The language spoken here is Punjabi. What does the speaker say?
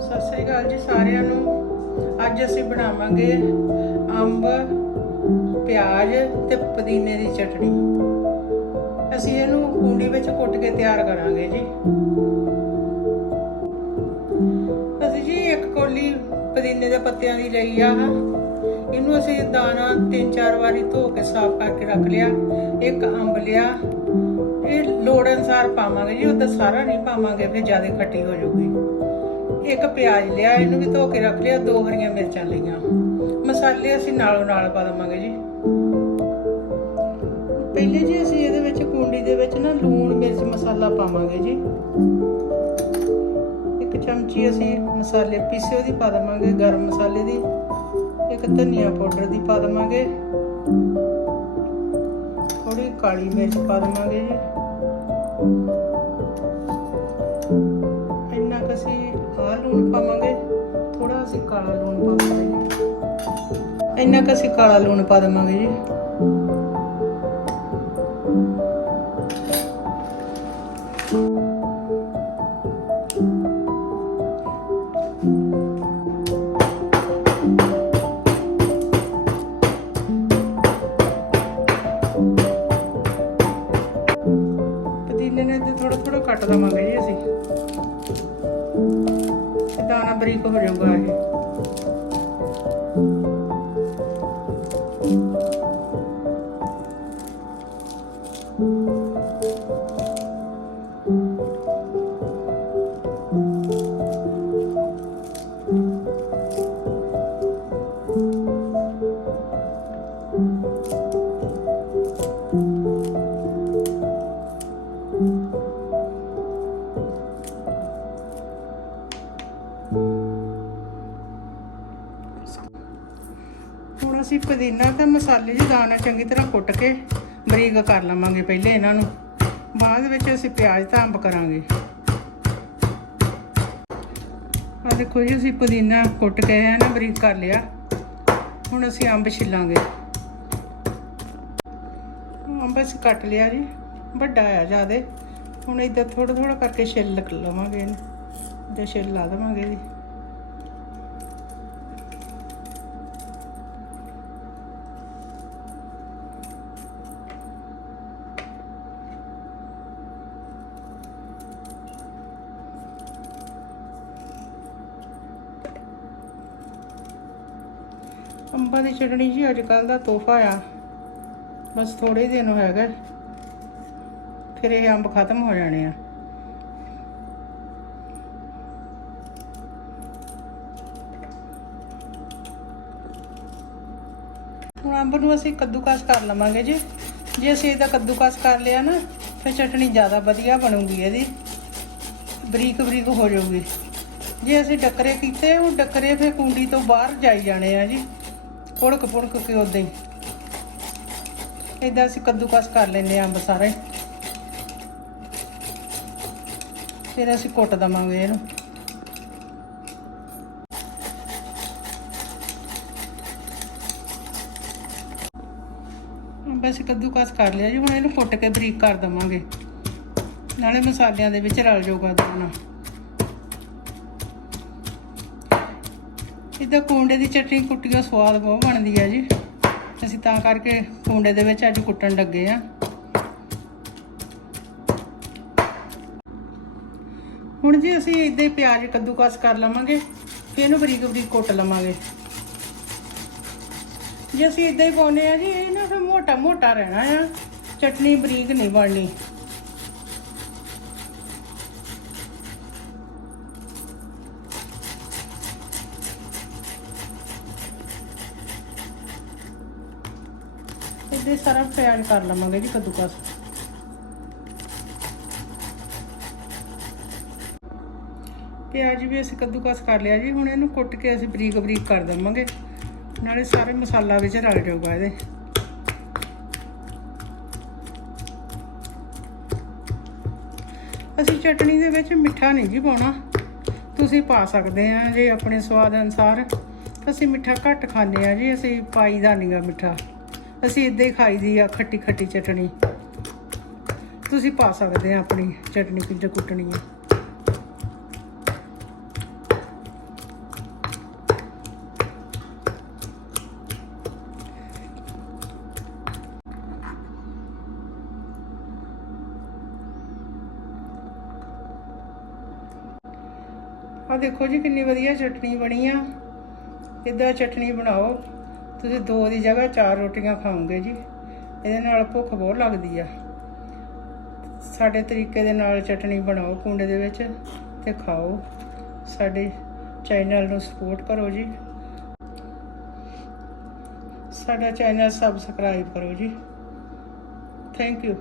ਸਤਿ ਸ੍ਰੀ ਅਕਾਲ ਜੀ ਸਾਰਿਆਂ ਨੂੰ। ਅੱਜ ਅਸੀਂ ਬਣਾਵਾਂਗੇ ਅੰਬ, ਪਿਆਜ਼ ਤੇ ਪੁਦੀਨੇ ਦੀ ਚਟਣੀ ਅਸੀਂ ਇਹਨੂੰ ਕੂੰਡੀ ਵਿੱਚ ਕੁੱਟ ਕੇ ਤਿਆਰ ਕਰਾਂਗੇ ਜੀ। ਅਸੀਂ ਜੀ ਇੱਕ ਕੋਲੀ ਪੁਦੀਨੇ ਦੇ ਪੱਤਿਆਂ ਦੀ ਲਈ ਆ। ਇਹਨੂੰ ਅਸੀਂ ਦਾਣਾ ਤਿੰਨ ਚਾਰ ਵਾਰੀ ਧੋ ਕੇ ਸਾਫ਼ ਕਰਕੇ ਰੱਖ ਲਿਆ। ਇੱਕ ਅੰਬ ਲਿਆ। ਇਹ ਲੋੜ ਅਨਸਾਰ ਪਾਵਾਂਗੇ ਜੀ, ਉਹ ਤਾਂ ਸਾਰਾ ਨਹੀਂ ਪਾਵਾਂਗੇ, ਫਿਰ ਜ਼ਿਆਦਾ ਖੱਟੀ ਹੋ ਜਾਊਗੀ। ਇੱਕ ਪਿਆਜ਼ ਲਿਆ, ਇਹਨੂੰ ਵੀ ਧੋ ਕੇ ਰੱਖ ਲਿਆ, ਦੋ ਹਰੀਆਂ ਮਿਰਚਾਂ ਲਈਆਂ। ਮਸਾਲੇ ਅਸੀਂ ਨਾਲੋਂ ਨਾਲ ਪਾ ਦਵਾਂਗੇ ਜੀ। ਪਹਿਲੇ ਜੀ ਅਸੀਂ ਇਹਦੇ ਵਿੱਚ ਕੁੰਡੀ ਦੇ ਵਿੱਚ ਨਾ ਲੂਣ, ਮਿਰਚ, ਮਸਾਲਾ ਪਾਵਾਂਗੇ ਜੀ। ਇੱਕ ਚਮਚੀ ਅਸੀਂ ਮਸਾਲੇ ਪੀਸੇ ਦੀ ਪਾ ਦਵਾਂਗੇ, ਗਰਮ ਮਸਾਲੇ ਦੀ। ਇੱਕ ਧਨੀਆ ਪਾਊਡਰ ਦੀ ਪਾ ਦਵਾਂਗੇ। ਥੋੜੀ ਕਾਲੀ ਮਿਰਚ ਪਾ ਦਵਾਂਗੇ ਜੀ। ਲੂਣ ਪਾਵਾਂਗੇ। ਥੋੜਾ ਅਸੀਂ ਕਾਲਾ ਲੂਣ ਪਾਵਾਂਗੇ ਇੰਨਾ ਕੁ ਅਸੀਂ ਕਾਲਾ ਲੂਣ ਪਾ ਦੇਵਾਂਗੇ ਜੀ। ਪਤੀਲੇ ਨੇ ਤੇ ਥੋੜਾ ਥੋੜਾ ਕੱਟ ਦਵਾਂਗੇ ਜੀ ਅਸੀਂ। ਦਾਣਾ ਬਰੀਕ ਹੋ ਜਾਊਗਾ ਇਹ। ਅਸੀਂ ਪੁਦੀਨਾ ਤੇ ਮਸਾਲੇ ਜੀ ਦਾਣਾ ਚੰਗੀ ਤਰ੍ਹਾਂ ਕੁੱਟ ਕੇ ਬਰੀਕ ਕਰ ਲਵਾਂਗੇ ਪਹਿਲੇ ਇਹਨਾਂ ਨੂੰ। ਬਾਅਦ ਵਿੱਚ ਅਸੀਂ ਪਿਆਜ਼ ਤਾਂ ਅੰਬ ਕਰਾਂਗੇ। ਆ ਦੇਖੋ ਜੀ, ਅਸੀਂ ਪੁਦੀਨਾ ਕੁੱਟ ਕੇ ਹੈ ਨਾ ਬਰੀਕ ਕਰ ਲਿਆ। ਹੁਣ ਅਸੀਂ ਅੰਬ ਛਿੱਲਾਂਗੇ। ਅੰਬ ਅਸੀਂ ਕੱਟ ਲਿਆ ਜੀ, ਵੱਡਾ ਆ ਜਿਆਦੇ। ਹੁਣ ਇਦਾਂ ਥੋੜਾ ਥੋੜਾ ਕਰਕੇ ਛਿੱਲ ਲਵਾਂਗੇ ਇਹਨੂੰ। ਤੇ ਛਿੱਲ ਲਾ ਦੇਵਾਂਗੇ ਜੀ। ਅੰਬਾਂ ਦੀ ਚਟਣੀ ਜੀ ਅੱਜ ਕੱਲ ਦਾ ਤੋਹਫਾ ਆ। ਬਸ ਥੋੜੇ ਦਿਨ ਹੈਗਾ। ਫਿਰ ਇਹ ਅੰਬ ਖਤਮ ਹੋ ਜਾਣੇ ਆ। ਹੁਣ ਅੰਬ ਨੂੰ ਅਸੀਂ ਕੱਦੂਕਸ ਕਰ ਲਵਾਂਗੇ ਜੀ। ਜੇ ਅਸੀਂ ਇਹਦਾ ਕੱਦੂਕਸ ਕਰ ਲਿਆ ਨਾ, ਫਿਰ ਚਟਣੀ ਜ਼ਿਆਦਾ ਵਧੀਆ ਬਣੂਗੀ ਇਹਦੀ। ਬਰੀਕ ਬਰੀਕ ਹੋ ਜਾਊਗੀ। ਜੇ ਅਸੀਂ ਡੱਕਰੇ ਕੀਤੇ, ਉਹ ਡੱਕਰੇ ਫਿਰ ਕੁੰਡੀ ਤੋਂ ਬਾਹਰ ਜਾਈ ਜਾਣੇ ਆ ਜੀ। ਪੁੜਕ ਪੁੜਕ ਕੇ ਉਦਾਂ ਹੀ। ਇਦਾਂ ਅਸੀਂ ਕੱਦੂਕਸ ਕਰ ਲੈਂਦੇ ਆਂ ਅੰਬ ਸਾਰੇ। ਫਿਰ ਅਸੀਂ ਕੁੱਟ ਦਵਾਂਗੇ ਇਹਨੂੰ। ਅੰਬ ਅਸੀਂ ਕੱਦੂਕਸ ਕਰ ਲਿਆ ਜੀ, ਹੁਣ ਇਹਨੂੰ ਕੁੱਟ ਕੇ ਬਰੀਕ ਕਰ ਦਵਾਂਗੇ। ਨਾਲੇ ਮਸਾਲਿਆਂ ਦੇ ਵਿੱਚ ਰਲ ਜਾਊਗਾ ਦਾਣਾ ਇਦਾਂ ਕੂੰਡੇ ਦੀ ਚਟਨੀ ਕੁੱਟੀਓ, ਸਵਾਦ ਬਹੁਤ ਬਣਦੀ ਹੈ ਜੀ। ਅਸੀਂ ਤਾਂ ਕਰਕੇ ਕੂੰਡੇ ਦੇ ਵਿੱਚ ਅੱਜ ਕੁੱਟਣ ਲੱਗੇ ਆ। ਹੁਣ ਜੀ ਅਸੀਂ ਇਦਾਂ ਹੀ ਪਿਆਜ਼ ਕੱਦੂਕਸ ਕਰ ਲਵਾਂਗੇ, ਫਿਰ ਇਹਨੂੰ ਬਰੀਕ ਬਰੀਕ ਕੁੱਟ ਲਵਾਂਗੇ। ਜੇ ਅਸੀਂ ਇਦਾਂ ਹੀ ਪਾਉਂਦੇ ਆ ਜੀ, ਇਹ ਨਾ ਫਿਰ ਮੋਟਾ ਮੋਟਾ ਰਹਿਣਾ ਆ, ਚਟਨੀ ਬਰੀਕ ਨਹੀਂ ਬਣਨੀ। ਇਹਦੇ ਸਾਰਾ ਪਿਆਜ਼ ਕਰ ਲਵਾਂਗੇ ਜੀ ਕੱਦੂਕਸ। ਪਿਆਜ਼ ਵੀ ਅਸੀਂ ਕੱਦੂਕਸ ਕਰ ਲਿਆ ਜੀ, ਹੁਣ ਇਹਨੂੰ ਕੁੱਟ ਕੇ ਅਸੀਂ ਬਰੀਕ ਬਰੀਕ ਕਰ ਦੇਵਾਂਗੇ। ਨਾਲੇ ਸਾਰੇ ਮਸਾਲਾ ਵਿੱਚ ਰਲ ਜਾਊਗਾ ਇਹਦੇ। ਅਸੀਂ ਚਟਣੀ ਦੇ ਵਿੱਚ ਮਿੱਠਾ ਨਹੀਂ ਜੀ ਪਾਉਣਾ। ਤੁਸੀਂ ਪਾ ਸਕਦੇ ਆ ਜੇ ਆਪਣੇ ਸਵਾਦ ਅਨਸਾਰ। ਅਸੀਂ ਮਿੱਠਾ ਘੱਟ ਖਾਂਦੇ ਆ ਜੀ, ਅਸੀਂ ਪਾਈਦਾ ਨਹੀਂਗਾ ਮਿੱਠਾ। ਅਸੀਂ ਇਦਾਂ ਹੀ ਖਾਈ ਦੀ ਆ, ਖੱਟੀ ਖੱਟੀ ਚਟਣੀ। ਤੁਸੀਂ ਪਾ ਸਕਦੇ ਆ ਆਪਣੀ ਚਟਣੀ ਕਿੰਜ ਕੁੱਟਣੀ ਹੈ ਆ ਦੇਖੋ ਜੀ ਕਿੰਨੀ ਵਧੀਆ ਚਟਣੀ ਬਣੀ ਆ। ਇਦਾਂ ਚਟਣੀ ਬਣਾਓ। ਤੁਸੀਂ ਦੋ ਦੀ ਜਗ੍ਹਾ ਚਾਰ ਰੋਟੀਆਂ ਖਾਓਗੇ ਜੀ। ਇਹਦੇ ਨਾਲ ਭੁੱਖ ਬਹੁਤ ਲੱਗਦੀ ਆ। ਸਾਡੇ ਤਰੀਕੇ ਦੇ ਨਾਲ ਚਟਣੀ ਬਣਾਓ ਕੁੰਡੇ ਦੇ ਵਿੱਚ ਤੇ ਖਾਓ। ਸਾਡੇ ਚੈਨਲ ਨੂੰ ਸਪੋਰਟ ਕਰੋ ਜੀ। ਸਾਡਾ ਚੈਨਲ ਸਬਸਕ੍ਰਾਈਬ ਕਰੋ ਜੀ। Thank you